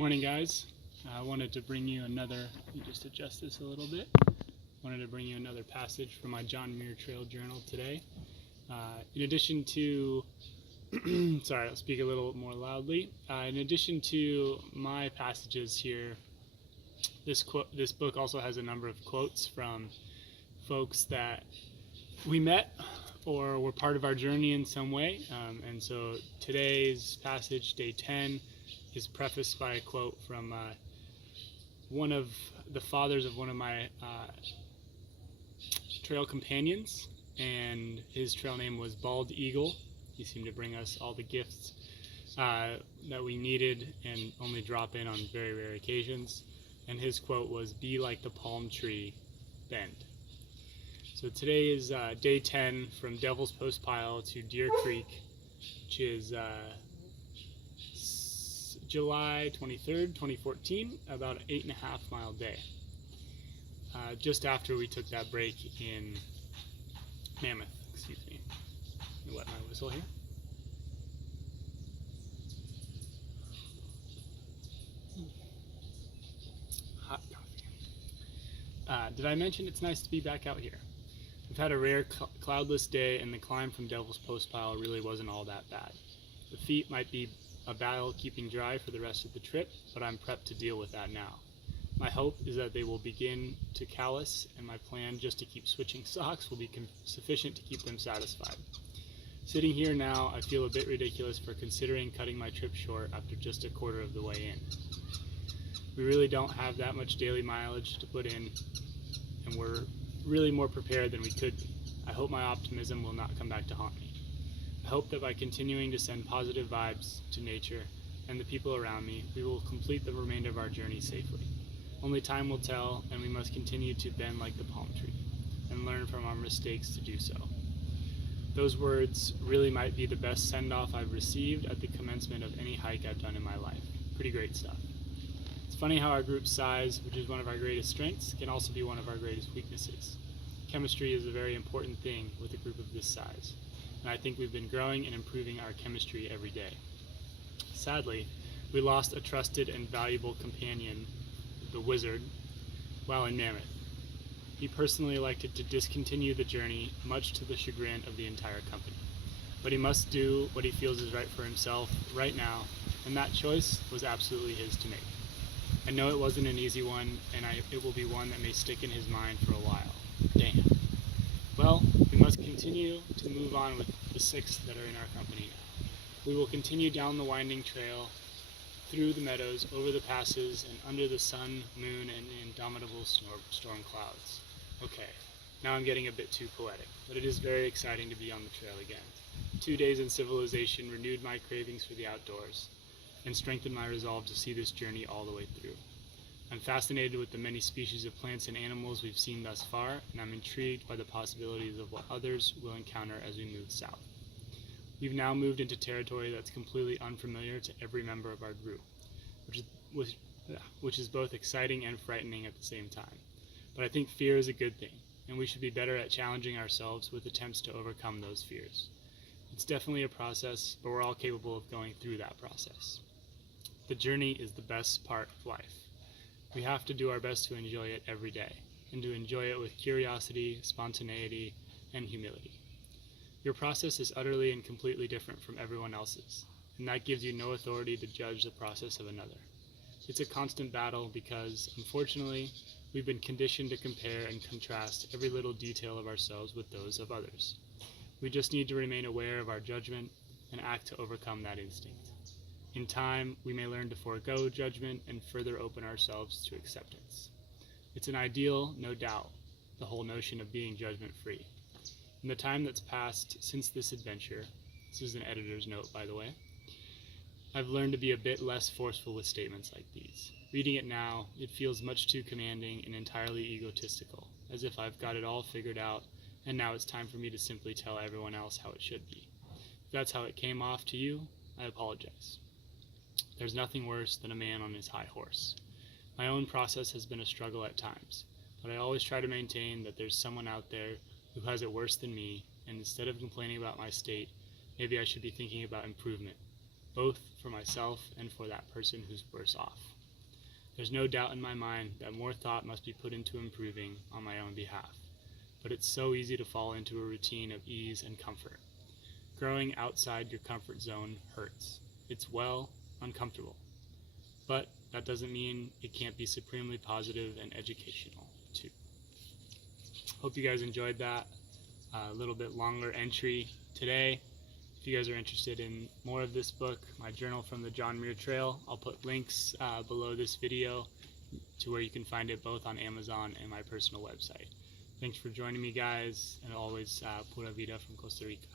Morning, guys. I wanted to bring you another, let me just adjust this a little bit. Wanted to bring you another passage from my John Muir Trail journal today. In addition to, sorry, I'll speak a little more loudly. In addition to my passages here, this book also has a number of quotes from folks that we met or were part of our journey in some way. And so today's passage, day 10, is prefaced by a quote from one of the fathers of one of my trail companions, and his trail name was Bald Eagle. He seemed to bring us all the gifts that we needed and only drop in on very rare occasions. And his quote was, "Be like the palm tree, bend." So today is day 10 from Devil's Postpile to Deer Creek, which is July 23rd, 2014, about an 8.5 mile day. Just after we took that break in Mammoth, excuse me. Let me wet my whistle here. Hot coffee. Did I mention it's nice to be back out here? We've had a rare cloudless day, and the climb from Devil's Postpile really wasn't all that bad. The feet might be a battle keeping dry for the rest of the trip, but I'm prepped to deal with that now. My hope is that they will begin to callous, and my plan just to keep switching socks will be sufficient to keep them satisfied. Sitting here now, I feel a bit ridiculous for considering cutting my trip short after just a quarter of the way in. We really don't have that much daily mileage to put in, and we're really more prepared than we could be. I hope my optimism will not come back to haunt me. I hope that by continuing to send positive vibes to nature and the people around me, we will complete the remainder of our journey safely. Only time will tell, and we must continue to bend like the palm tree and learn from our mistakes to do so. Those words really might be the best send-off I've received at the commencement of any hike I've done in my life. Pretty great stuff. It's funny how our group's size, which is one of our greatest strengths, can also be one of our greatest weaknesses. Chemistry is a very important thing with a group of this size, and I think we've been growing and improving our chemistry every day. Sadly, we lost a trusted and valuable companion, the Wizard, while in Mammoth. He personally elected to discontinue the journey, much to the chagrin of the entire company. But he must do what he feels is right for himself right now, and that choice was absolutely his to make. I know it wasn't an easy one, and it will be one that may stick in his mind for a while. Damn. Well, we must continue to move on with the 6 that are in our company now. We will continue down the winding trail, through the meadows, over the passes, and under the sun, moon, and indomitable storm clouds. Okay, now I'm getting a bit too poetic, but it is very exciting to be on the trail again. 2 days in civilization renewed my cravings for the outdoors and strengthened my resolve to see this journey all the way through. I'm fascinated with the many species of plants and animals we've seen thus far, and I'm intrigued by the possibilities of what others will encounter as we move south. We've now moved into territory that's completely unfamiliar to every member of our group, which is both exciting and frightening at the same time. But I think fear is a good thing, and we should be better at challenging ourselves with attempts to overcome those fears. It's definitely a process, but we're all capable of going through that process. The journey is the best part of life. We have to do our best to enjoy it every day, and to enjoy it with curiosity, spontaneity, and humility. Your process is utterly and completely different from everyone else's, and that gives you no authority to judge the process of another. It's a constant battle because, unfortunately, we've been conditioned to compare and contrast every little detail of ourselves with those of others. We just need to remain aware of our judgment and act to overcome that instinct. In time, we may learn to forego judgment and further open ourselves to acceptance. It's an ideal, no doubt, the whole notion of being judgment-free. In the time that's passed since this adventure, this is an editor's note, by the way, I've learned to be a bit less forceful with statements like these. Reading it now, it feels much too commanding and entirely egotistical, as if I've got it all figured out, and now it's time for me to simply tell everyone else how it should be. If that's how it came off to you, I apologize. There's nothing worse than a man on his high horse. My own process has been a struggle at times, but I always try to maintain that there's someone out there who has it worse than me, and instead of complaining about my state, maybe I should be thinking about improvement. both for myself and for that person who's worse off. There's no doubt in my mind that more thought must be put into improving on my own behalf, but it's so easy to fall into a routine of ease and comfort. Growing outside your comfort zone hurts. It's uncomfortable, but that doesn't mean it can't be supremely positive and educational too. Hope you guys enjoyed that. A little bit longer entry today. If you guys are interested in more of this book, my journal from the John Muir Trail, I'll put links below this video to where you can find it both on Amazon and my personal website. Thanks for joining me, guys, and always pura vida from Costa Rica.